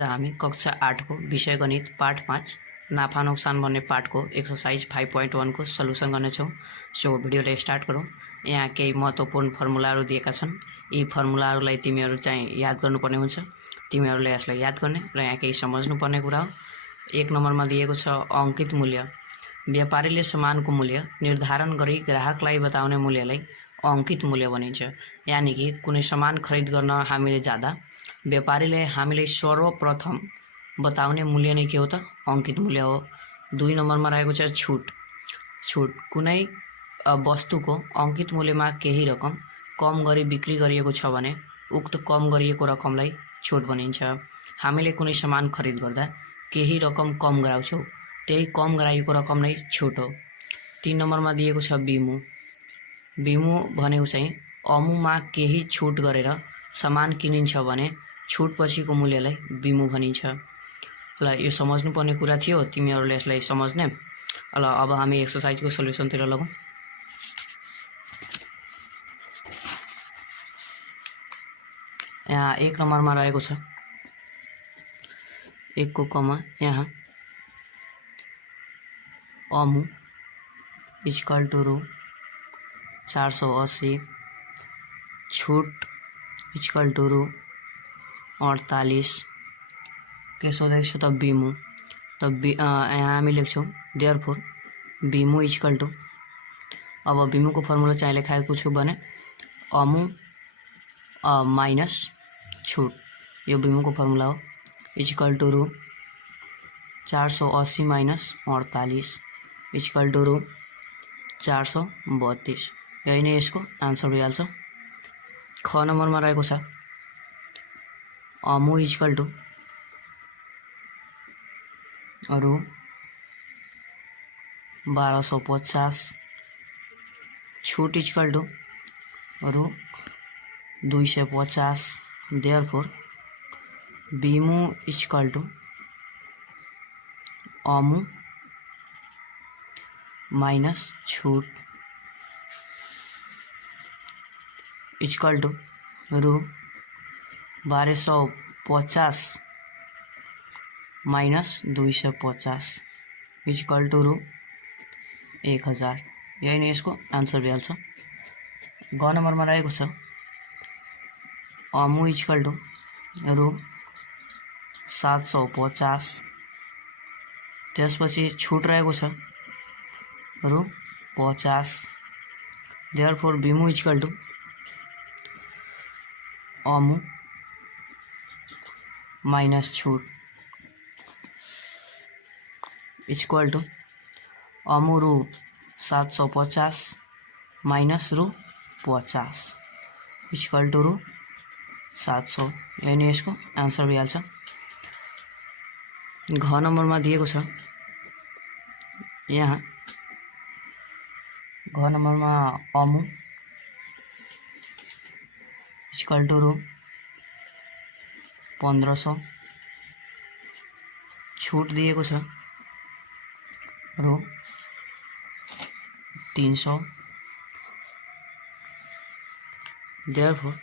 हामी कक्षा 8 को विषय गणित पाठ 5 नाफा नोक्सान भन्ने पाठको एक्सरसाइज 5.1 को सल्युसन गर्नेछौँ। सो भिडियोलाई स्टार्ट गरौँ। यहाँ केही महत्त्वपूर्ण फर्मुलाहरू दिएका छन्। यी फर्मुलाहरूलाई तिमीहरू चाहिँ याद गर्नुपर्ने हुन्छ। तिमीहरूले यसलाई याद गर्ने र यहाँ केही सम्झनुपर्ने कुरा हो। 1 नम्बरमा दिएको छ अङ्कित मूल्य। व्यापारीले सामानको मूल्य निर्धारण गरी ग्राहकलाई बताउने मूल्यलाई अङ्कित मूल्य भनिन्छ। यानी कि कुनै सामान खरिद गर्न हामीले जाँदा व्यापारीले हामीलाई सर्वप्रथम बताउने मूल्य नै के हो त अङ्कित मूल्य हो। 2 नम्बरमा रहेको छ छुट। कुनै वस्तुको अङ्कित मूल्यमा केही रकम कम गरी बिक्री गरिएको छ भने उक्त कम गरिएको रकमलाई छुट भनिन्छ। हामीले कुनै सामान खरिद गर्दा केही रकम कम गराउँछौँ, त्यही कम गराइएको रकम नै छुट हो। 3 नम्बरमा दिएको छ बिमु भनेको चाहिँ अमुमा केही छुट गरेर सामान किनिन्छ भने छुट पछिको मूल्यलाई बिमु भनिन्छ। ल यो समझ्नुपर्ने कुरा थियो, तिमीहरूले यसलाई समझ्ने। ल अब हामी एक्सरसाइजको सल्युसनतिर लगौँ। यहाँ 1 नम्बरमा रहेको छ 1 को कमा यहाँ अमु इक्वल टु रु 480 छुट इक्वल टु रु 48 के सोधेको छ त बिमु। त यहाँ हामी लेख्छौँ देयरफोर बिमु इक्वल टु, अब बिमुको फर्मुला चाहिँ लेखाएको छु भने अमु माइनस छुट, यो बिमुको फर्मुला हो, इक्वल टु रु 480 माइनस 48 इक्वल टु रु 432। यही नै यसको आन्सर भइहाल्छ। ख नम्बरमा रहेको छ अमु इक्वल टु रु 1250 छुट इक्वल टु रु 250। Therefore बिमु equal to Amu minus छुट इक्वल टु रु 1250 माइनस 250 इक्वल टु रु 1000। यही नै यसको आन्सर भइहाल्छ। ग नम्बरमा रहेको छ अमु इक्वल टु रु 750, त्यसपछि छुट रहेको छ रु 50। Therefore बिमु equal to Amu minus छुट इक्वल टु अमु रु 750 माइनस रु 50 इक्वल टु रु 700। यही नै यसको आन्सर भइहाल्छ। घ नम्बरमा दिएको छ यहाँ घ नम्बरमा अमु इक्वल टु रु 1500 छुट दिएको छ रु 300। Therefore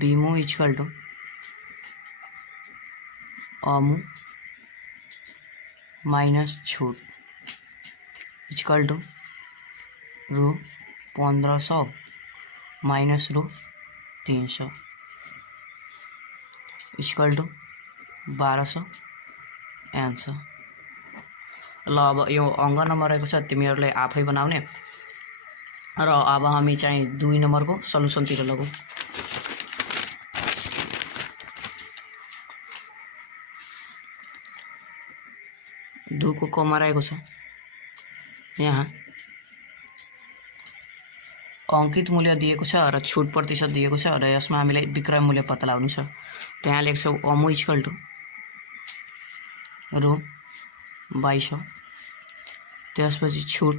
बिमु equal to Amu minus छुट इक्वल टु रु 1500 माइनस रु 300 इक्वल टु 1200 एन्सर। ल अब यो अङ्क नम्बर रहेको छ, तिमीहरूले आफै बनाउने। र अब हामी चाहिँ 2 नम्बरको सल्युसनतिर लगौँ। को कमा रहेको छ यहाँ अङ्कित मूल्य दिएको छ र छुट प्रतिशत दिएको छ र यसमा हामीलाई विक्रय मूल्य पत्ता लगाउनु छ। त्यहाँ लेख्छौँ अमु इक्वल टु रु 2200, त्यसपछि छुट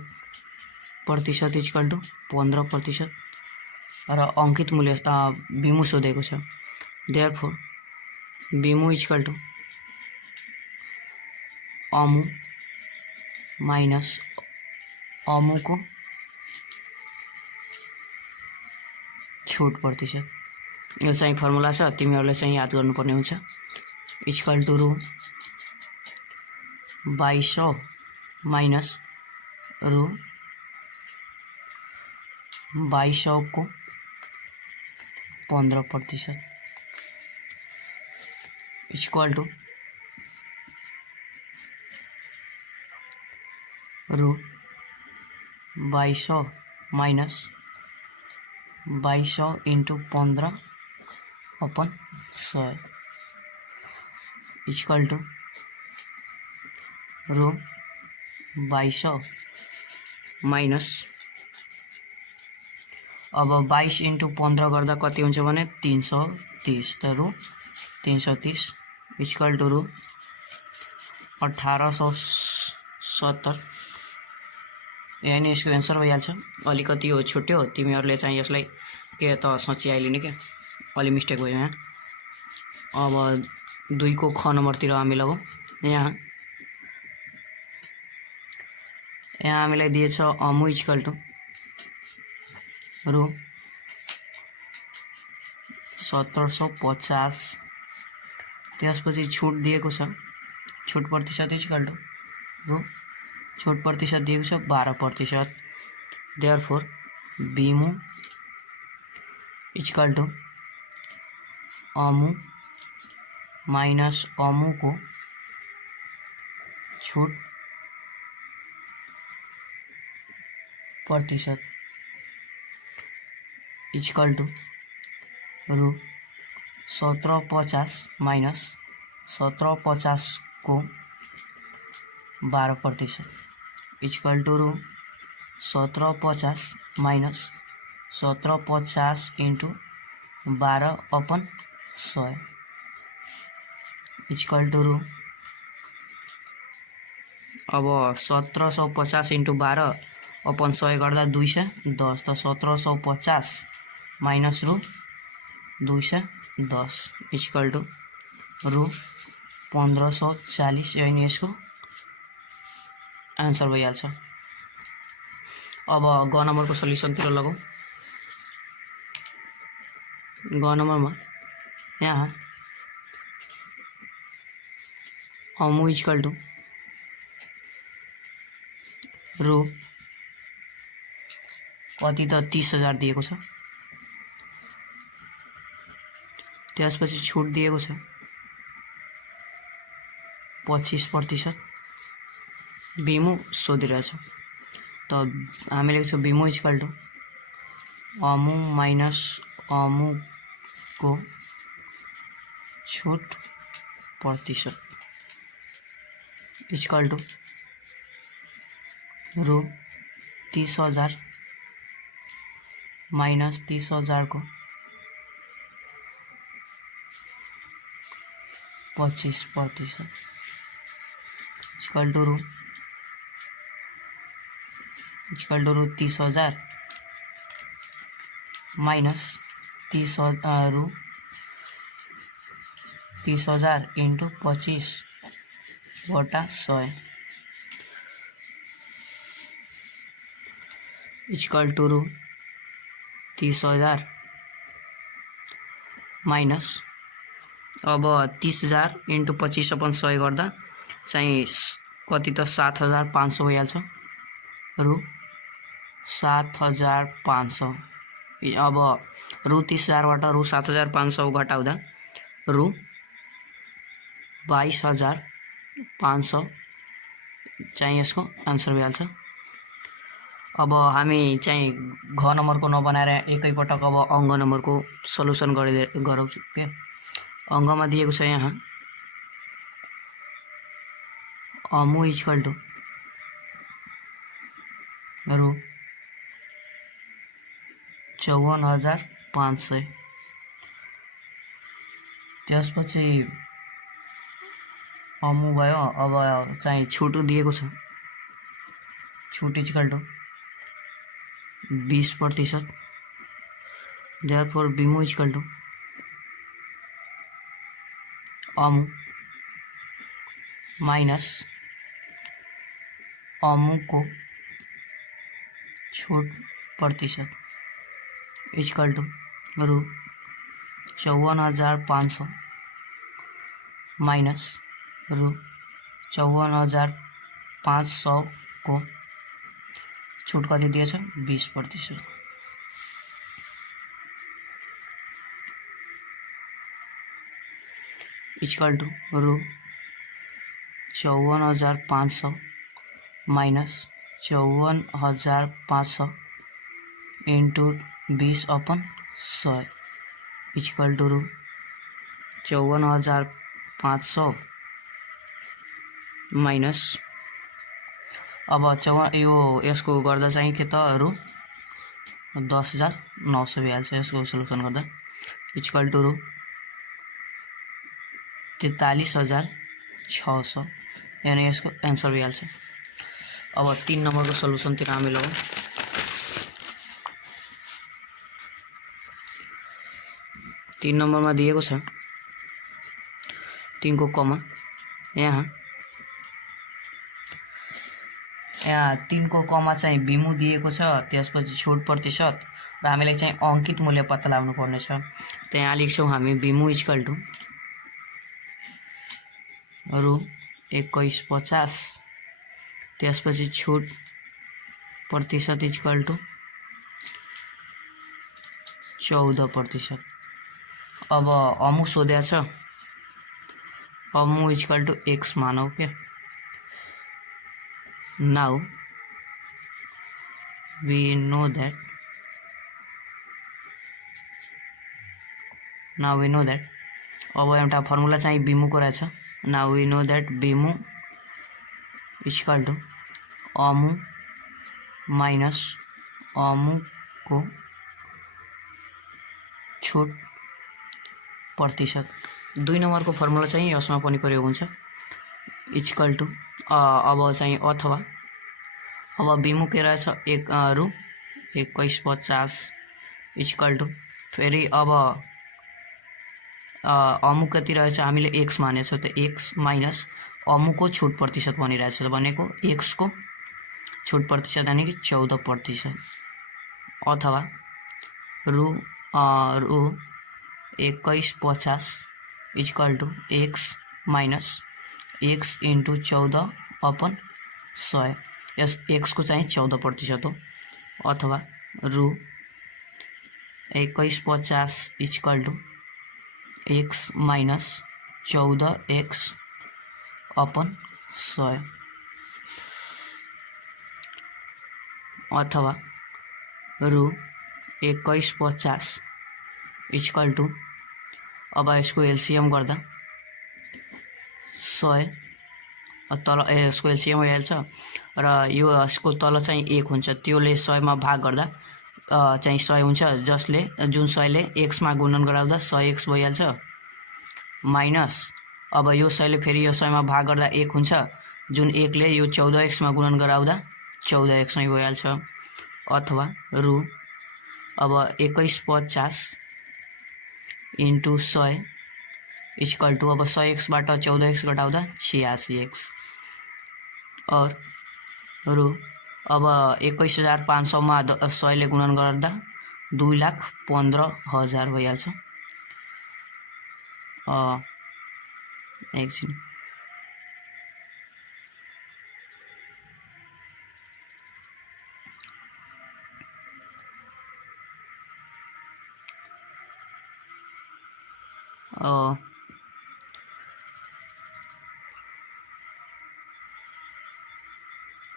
प्रतिशत इक्वल टु 15% र अङ्कित मूल्य बिमु सोधेको छ। Therefore बिमु equal to Amu minus अमुको छुट प्रतिशत। यो चाहिँ फर्मुला छ, तिमीहरूले चाहिँ याद गर्नुपर्ने हुन्छ। इक्वल टू रू 2200 माइनस रू 2200 को 15% इक्वल टू रू 2200 माइनस 2200 इंटू 15/100 इक्वल टू रू 2200 माइनस अब 22 इंटू 15 गर्दा कति हुन्छ भने 330 त रू 330 इक्वल टू रू 1870 यहाँ नि यसको एन्सर भइहाल्छ। अलिकति हो छुट्यो, तिमीहरूले चाहिँ यसलाई के त सोचिहाल्यो क्या, अलि मिस्टेक भयो यहाँ। अब 2 को ख नम्बरतिर हामी लगौँ। यहाँ हामीलाई दिएछ अमु इक्वल टू रू 1750 त्यसपछि छुट दिएको छ, छुट प्रतिशत इक्वल टू रू छुट प्रतिशत दिएको छ 12%। देयरफोर बीमु इक्वल टू अमु माइनस अमु को छुट प्रतिशत इक्वल टू रू 1750 माइनस 1750 को 12% इक्वल टू रू 1750 माइनस 1750 इंटू 12/100 इक्वल टू रू अब 1750 इंटू 12/100 गर्दा 210 त 1750 माइनस रू 210 इक्वल टू रू 1540 यानी यसको आंसर भइहाल्छ। अब ग नम्बरको सल्युसनतिर लगौँ। ग नम्बरमा यहाँ अमु इक्वल टू रू कति त 30,000 दिएको छ, त्यसपछि छुट दिएको छ 25%। बीमु सोधिरहेछ त हामी लेख्छौँ बीमु इक्वल टू अमु माइनस अमु को छुट प्रतिशत इक्वल टू रू 30,000 माइनस 30,000 को 25% इक्वल टू रू 30,000 माइनस 30,000 इंटू 25/100 इक्वल टू रू 30,000 माइनस अब 30,000 इंटू 25/100 गर्दा चाहिँ कति त 7,500 भइहाल्छ। रू 7,500 अब रू 30,000बाट रू 7,500 घटाउँदा रू 22,500 चाहिँ यसको आन्सर भइहाल्छ। अब हामी चाहिँ घ नम्बरको नबनाएर एकैपटक अब अङ्ग नम्बरको सल्युसन गरौँ के। अङ्गमा दिएको छ यहाँ अमु इक्वल टू रू 54,500 त्यसपछि अमु भयो। अब चाहिँ छुट दिएको छ, छुट इक्वल टू 20%। देयरफोर बीमु इक्वल टू अमु माइनस अमु को छूट प्रतिशत इक्वल टू रू 54,500 माइनस रु 54,500 को छूट कति दिएछ 20% इक्वल टू रु 54,500 माइनस 54,500 इंटू 20/100 इक्वल टू रु 54,500 माइनस अब यसको गर्दा चाहिँ के त रु 10,900 भइहाल्छ यसको सोल्युसन गर्दा इक्वल टू रु 43,600 यानी यसको आन्सर भइहाल्छ। अब 3 नम्बरको सोल्युसनतिर हामी लगौँ। 3 नम्बरमा दिएको छ 3 को कमा यहाँ 3 को कमा चाहिँ बिमु दिएको छ, त्यसपछि छुट प्रतिशत र हामीलाई चाहिँ अंकित मूल्य पत्ता लगाउनु पर्ने छ। त यहाँ लेख्छौं हामी बिमु इक्वल टू रु 2150 त्यसपछि छुट प्रतिशत इक्वल टू 14%। अब अमु सोध्या छ अमु इक्वल टू x मानौ के। Now we know that अब एउटा फर्मुला चाहिँ बिमु को रहेछ। Now we know that बिमु इक्वल टू अमु माइनस अमु को छुट प्रतिशत। 2 नम्बरको फर्मुला चाहिँ यसमा पनि प्रयोग हुन्छ इक्वल टू अब चाहिँ अथवा अब बिमु के रहेछ रु 2150 इक्वल टू फेरि अब अमु कति रहेछ हामीले x मानेछौं त x माइनस अमु को छुट प्रतिशत भनिरहेछ भनेको x को छुट प्रतिशत यानी कि 14% अथवा रु 2150 equal to x minus x into 14/100 यस x को चाहिँ 14% हो अथवा रु 2150 equal to x minus 14x/100 अथवा रु 2150 इक्वल टू अब यसको एलसीएम गर्दा 100 तल यसको एलसीएम भइहाल्छ र यो यसको तल चाहिँ 1 हुन्छ त्योले 100 मा भाग गर्दा चाहिँ 100 हुन्छ जसले जुन 100 ले x मा गुणन गराउँदा 100x भइहाल्छ माइनस अब यो 100 ले फेरि यो 100 मा भाग गर्दा 1 हुन्छ जुन 1 ले यो 14x मा गुणन गराउँदा 14x नै भइहाल्छ अथवा रु अब 2150 इंटू 100 इक्वल टू अब 100x बाट 14x घटाउँदा 86x और रु अब 21,500 मा 100 ले गुणन गर्दा 2,15,000 भइहाल्छ। एकछिन अ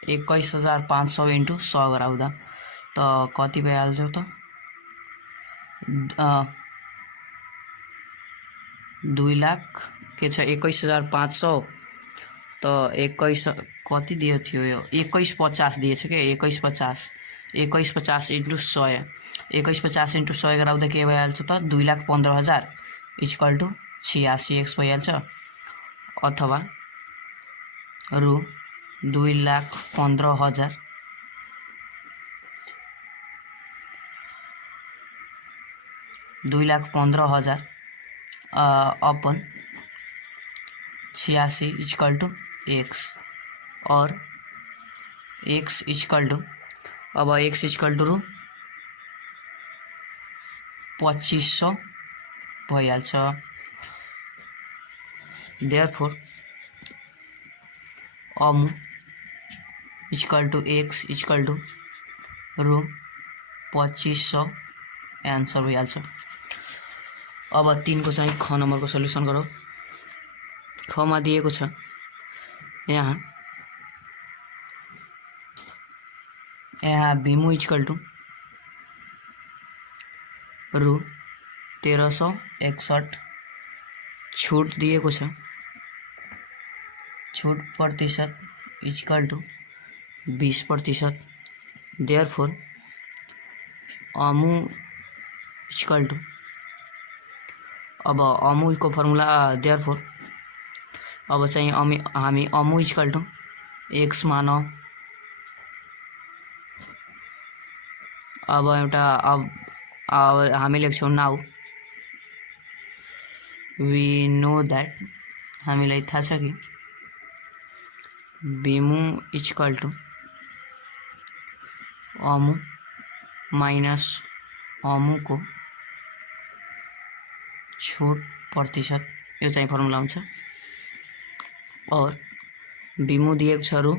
21,500 इंटू 100 गराउँदा त कति भइहाल्छ त 2 लाख के छ 21,500 त 21 कति दियो थियो यो 2150 दिएछ के 2150 इंटू 100 2150 इंटू 100 गराउँदा के भइहाल्छ त 2,15,000 इक्वल टू 86x भइहाल्छ अथवा रु 2,15,000 2,15,000 अपन 86 इक्वल टू x और x इक्वल टू अब x इक्वल टू रु 2500 भइहाल्छ देयरफॉर अमू equal to x equal to रू 2500 आंसर भइहाल्छ। अब 3 को चाहिँ ख नम्बरको सल्युसन गरौँ। खमा दिएको छ यहाँ भीमू इक्वल टू रू 1361 छूट दिएको छ, छूट प्रतिशत इक्वल टू 20%। देयरफॉर अमू इक्वल टू, अब अमू को फर्मुला देयरफॉर अब चाहिँ हामी अमू इक्वल टू एक्स मान, अब एउटा अब हामी लेख्छौँ नाउ वी नो दैट, हामीलाई थाहा छ कि भीमू इक्वल टू अमू माइनस अमू को छूट प्रतिशत, यो चाहिँ फर्मुला हुन्छ। और भीमू दिएको छ रु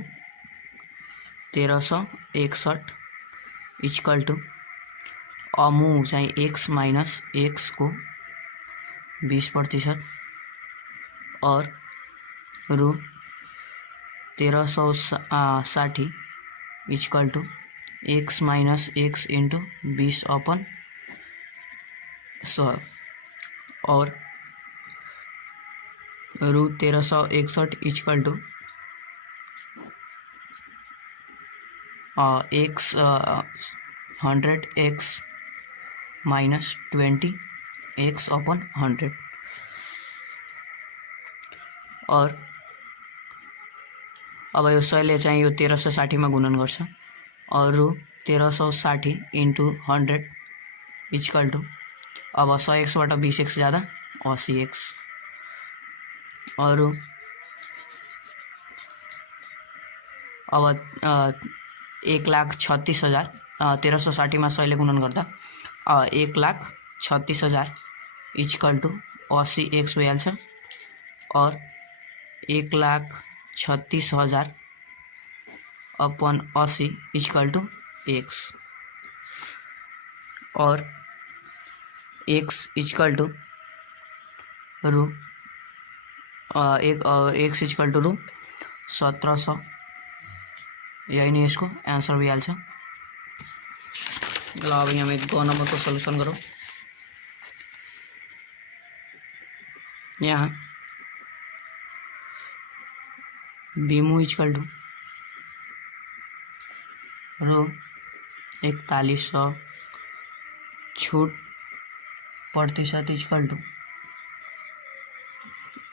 1361 इक्वल टू अमू चाहिँ एक्स माइनस एक्स को 20% और रु 1360 equal to x minus x into 20/100 और रु 1361 इक्वल टू एक्स 100 एक्स माइनस 20 x/100 और अब यो 100ले चाहिँ यो 1360 मा गुणन गर्छ और रु 1360 इंटू 100 इक्वल टू, अब 100x बाट 20x ज्यादा 80x और अब 1,36,000 1360 में 100 ले गुणन गर्दा 1,36,000 इक्वल टू 80x भइहाल्छ और 1,36,000 अपन 80 इक्वल टू x और x इक्वल टू रु x इक्वल टू रु 1700, यही नहीं इसको आंसर भी आल्छ। ल अब यहाँ ग नंबर को सल्यूशन करो। यहाँ भीमू इक्वल टू रु 4100 छूट प्रतिशत इक्वल टू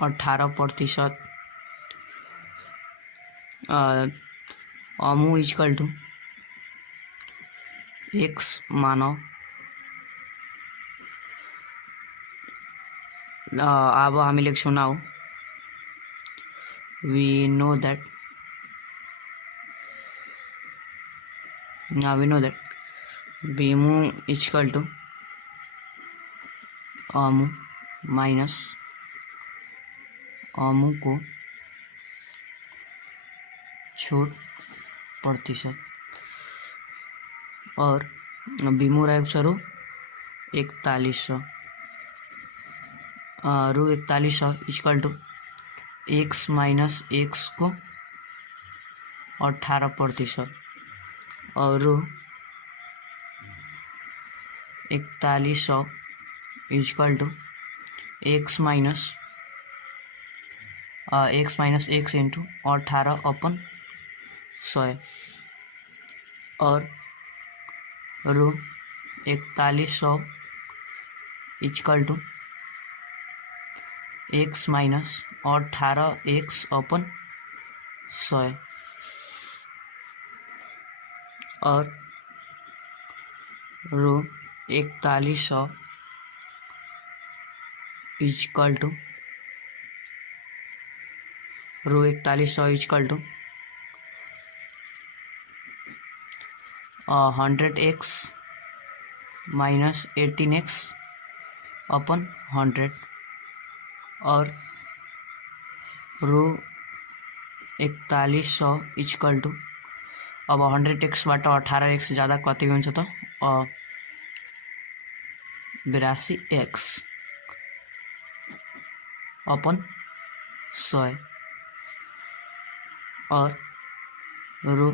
18%, अमू इक्वल टू एक्स मानो, अब हामी लेख्छौँ नाउ वी नो दैट भीमू इक्वल टू अमू माइनस अमू को छूट प्रतिशत और भीमू रहेको छ रु 4100 रु 4100 equal to x minus x को 18% और रु 4100 equal to x minus x into 18/100 और रु 4100 equal to x minus 18x/100 और रु 4100 इक्वल टू रु 4100 equal two 100x minus 18x/100 और रू 4100 इक्वल टू अब 100x बाट 18x ज़्यादा कति हुन्छ त 82x अपन 100 और रू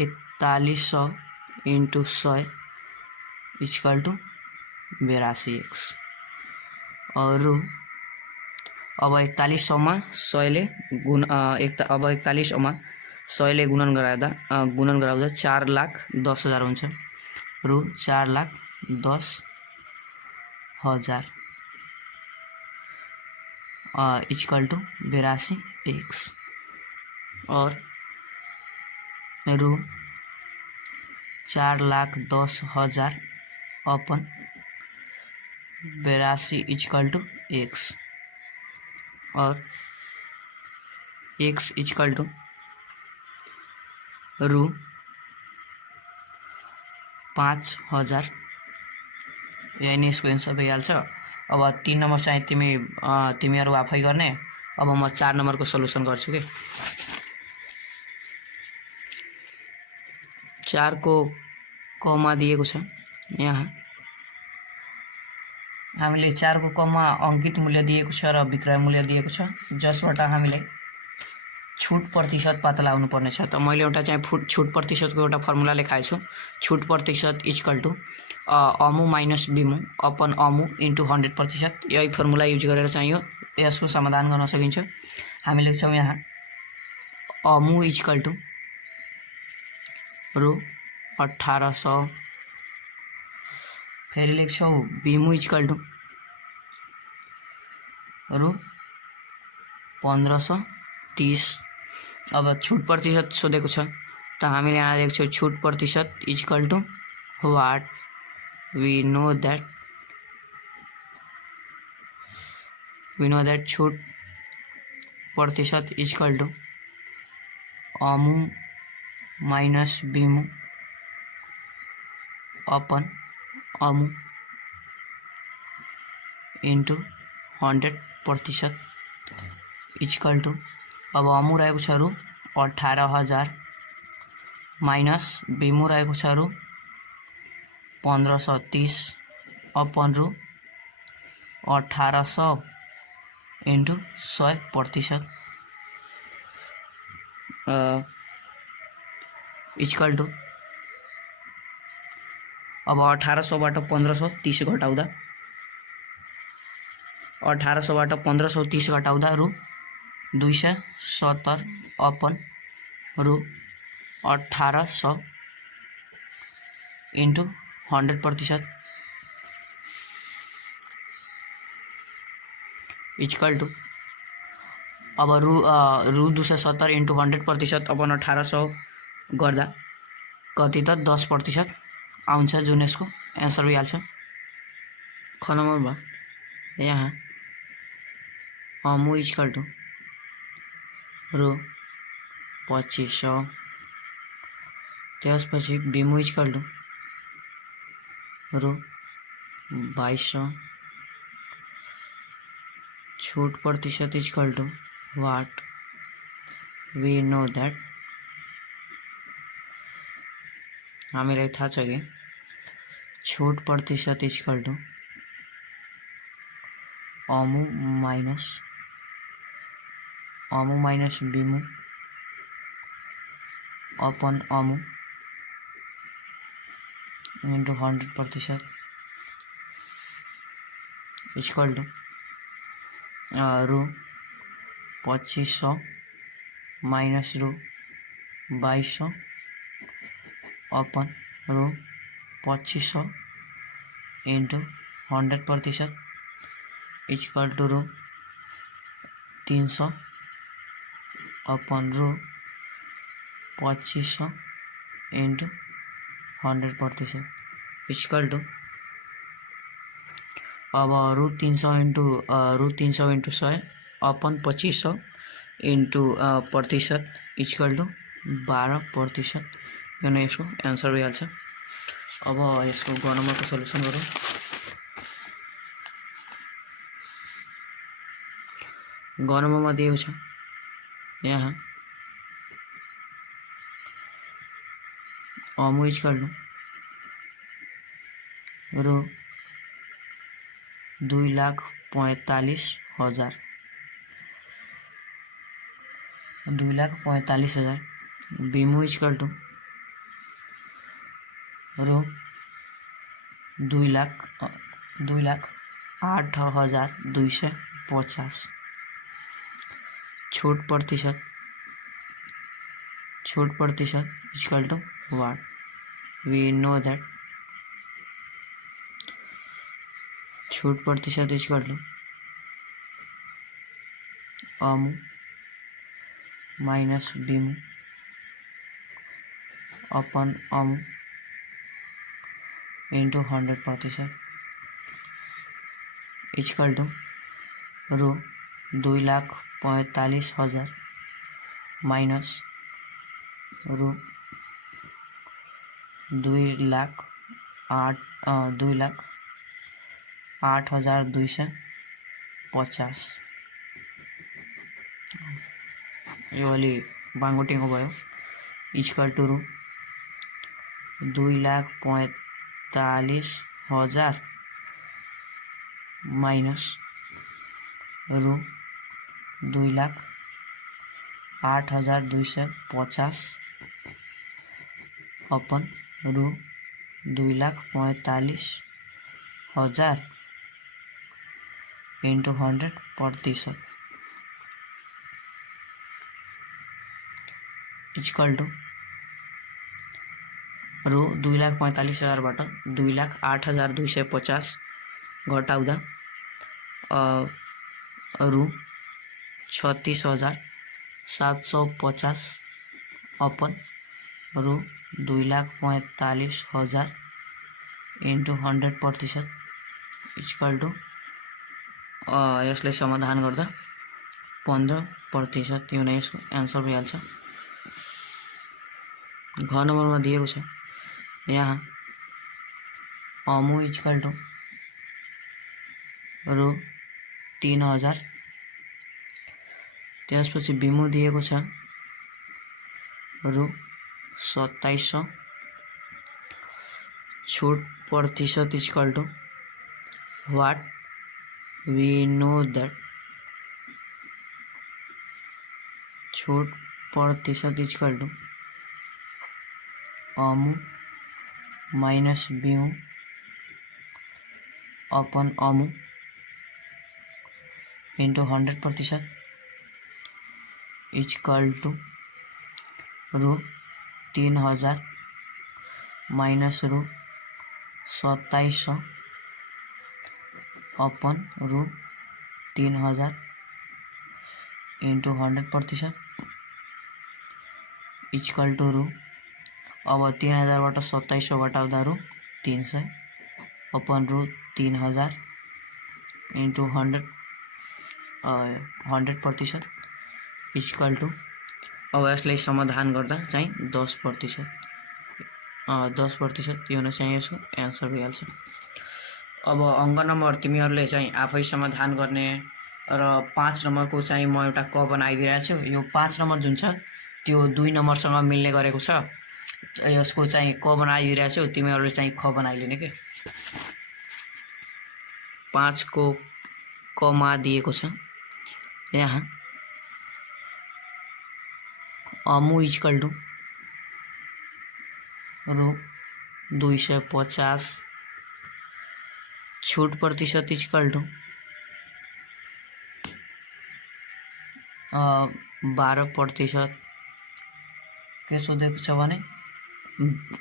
4100 इंटू 100 इक्वल टू 82x और रू अब 4100 में 100 ले अब 4100 में 100 ले गुणन गराउँदा 4,10,000 हुन्छ रु 4,10,000 इक्वल टू 82x और रु 4,10,000 अपन 82 इक्वल टू x और x इक्वल टू रु 5,000 यही इसको एन्सर भइहाल्छ। अब 3 नंबर चाहिँ तिमीहरू आफै गर्ने। अब म 4 नंबर को सल्युसन गर्छु के 4 को कमा दिएको छ। यहाँ हामीले 4 को कमा अंकित मूल्य दिएको छ र विक्रय मूल्य दिएको छ जसबाट हामीले छुट प्रतिशत पत्ता लगाउनु पर्ने छ। त मैले एउटा चाहिँ छुट प्रतिशतको एउटा फर्मुला लेखाएको छु। छुट प्रतिशत इक्वल टू अमु माइनस बिमु अपन अमु इन्टु 100%। यही फर्मुला युज गरेर चाहिँ यसको समाधान गर्न सकिन्छ। हामी लेख्छौँ यहाँ अमु इक्वल टू रु 1800 फेरि लेख्छौँ बिमु इक्वल टू रु 1530। अब छुट प्रतिशत सोधेको छ त हामीले यहाँ लेख्छौँ छुट प्रतिशत equal to what we know that छुट प्रतिशत इक्वल टू अमु माइनस बिमु अपन अमु इंटू 100% इक्वल टू अब अमु रहेको छ रु 18,000 माइनस बिमु रहेको छ रु 1530 अपन रु 1800 इंटू 100% इक्वल टू अब 1800 बाट 1530 घटाउँदा 1800 बाट 1530 घटाउँदा रु 270 अपन रु 1800 इंटू 100% इक्वल टू अब रु 270 इंटू 100% अपन 1800 गर्दा कति त 10% आउँछ जुन यसको एन्सर भइहाल्छ। ख नम्बरमा यहाँ अमु इक्वल टू रु 2500 त्यसपछि बिमु इक्वल टू रु 2200 छूट प्रतिशत equal to what we know that हामीलाई थाहा छ कि छूट प्रतिशत इक्वल टू अमु माइनस बिमु अपन अमु इंटू 100% इक्वल टू रु 2500 माइनस रु 2200 अपन रु 2500 इंटू 100% इक्वल टू रु 300 अपन रु 2500 इंटू 100% इक्वल टू अब रु 300 इंटू 100 अपन 2500 इंटू प्रतिशत इक्वल टू 12%। यो नै यसको एन्सर भइहाल्छ। अब यसको ग नम्बरको सल्युसन गरौँ। ग नम्बरमा दिएको छ यहाँ अमू इक्वल टू रो 2,45,000 2,45,000 बीमू इक्वल टू रो 2,08,250 छूट प्रतिशत equal to what we know that छूट प्रतिशत इक्वल टू अमू माइनस बीमू अपन अमू इंटू 100% इक्वल टू रो 2,45,000 माइनस रो 2,08,250 ये वाली बांगोटी हो गयो इक्वल टू रो 2,45,000 माइनस रो 2,08,250 अपन रो 2,45,000 इंटू 100% इक्वल टू रो 2,45,000 बाट 2,08,250 घटाउदा रू 36,750 अपन रू 2,45,000 इंटू 100% इक्वल टू यसले समाधान गर्दा 15% यो नै यसको एन्सर भइहाल्छ। घ नम्बरमा दिएको छ यहाँ अमू इक्वल टू रो 3,000 त्यसपछि बीमू दिएको छ रो 2700 छूट प्रतिशत equal to what we know that छूट प्रतिशत इक्वल टू अमू माइनस बीमू अपन अमू इंटू 100% इक्वल टू रो 3,000 माइनस रो 2700 अपन रो 3,000 इंटू 100% इक्वल टू रो अब 3,000 बाट 2700 घटाउँदा रो 300 अपन रो 3,000 इंटू 100% इक्वल टू अब यसलाई समाधान गर्दा चाहिँ 10% 10% यो नै चाहिँ यसको एन्सर भइहाल्छ। अब अङ्क नम्बर तिमीहरूले चाहिँ आफै समाधान गर्ने र 5 नम्बरको चाहिँ म एउटा क बनाइदिरहेको छु। यो 5 नम्बर जुन छ त्यो 2 नम्बरसँग मिल्ने गरेको छ। यसको चाहिँ क बनाइदिरहेको छु, तिमीहरूले चाहिँ ख बनाइलिने के। 5 को कमा दिएको छ यहाँ अमू इक्वल टू रो 250 छूट प्रतिशत इक्वल टू 12% के सोधेको छ भने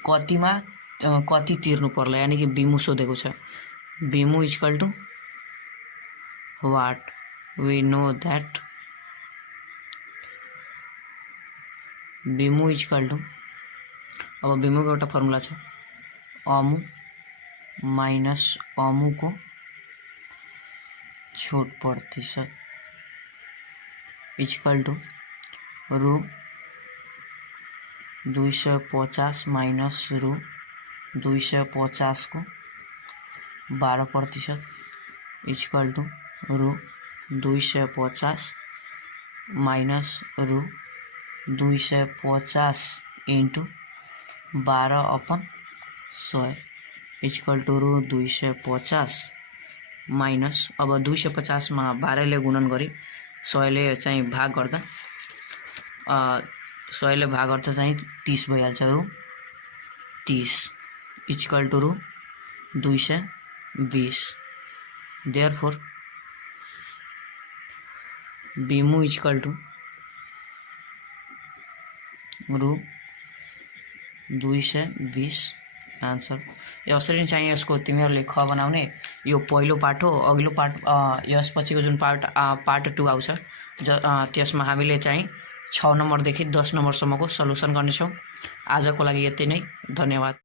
कतिमा कति तिर्नु पर्ला, यानी कि बीमू सोधेको छ। बीमू equal to what we know that बीमू इक्वल टू अब बीमू को एउटा फर्मुला छ अमू माइनस अमू को छूट प्रतिशत equal to row 250 minus rho 250 को 12% इक्वल टू रो 250 माइनस रु 250 इंटू 12/100 इक्वल टू रु 250 माइनस अब 250 में 12 ले गुणन गरी 100 ले चाहिँ भाग गर्दा 100 ले भाग गर्दा चाहिँ 30 भइहाल्छ रु 30 इक्वल टू रु 220 देयरफोर बीमू इक्वल टू रु 220 आंसर यसरी चाहिँ यसको तिमीहरूले ख बनाउने यो पहिलो पार्ट हो अघिल्लो पार्ट यसपछिको जुन पार्ट 2 आउँछ त्यसमा हामीले चाहिँ 6 नम्बरदेखि 10 नम्बरसम्मको सल्युसन गर्नेछौँ। आजको लागि यति नै, धन्यवाद।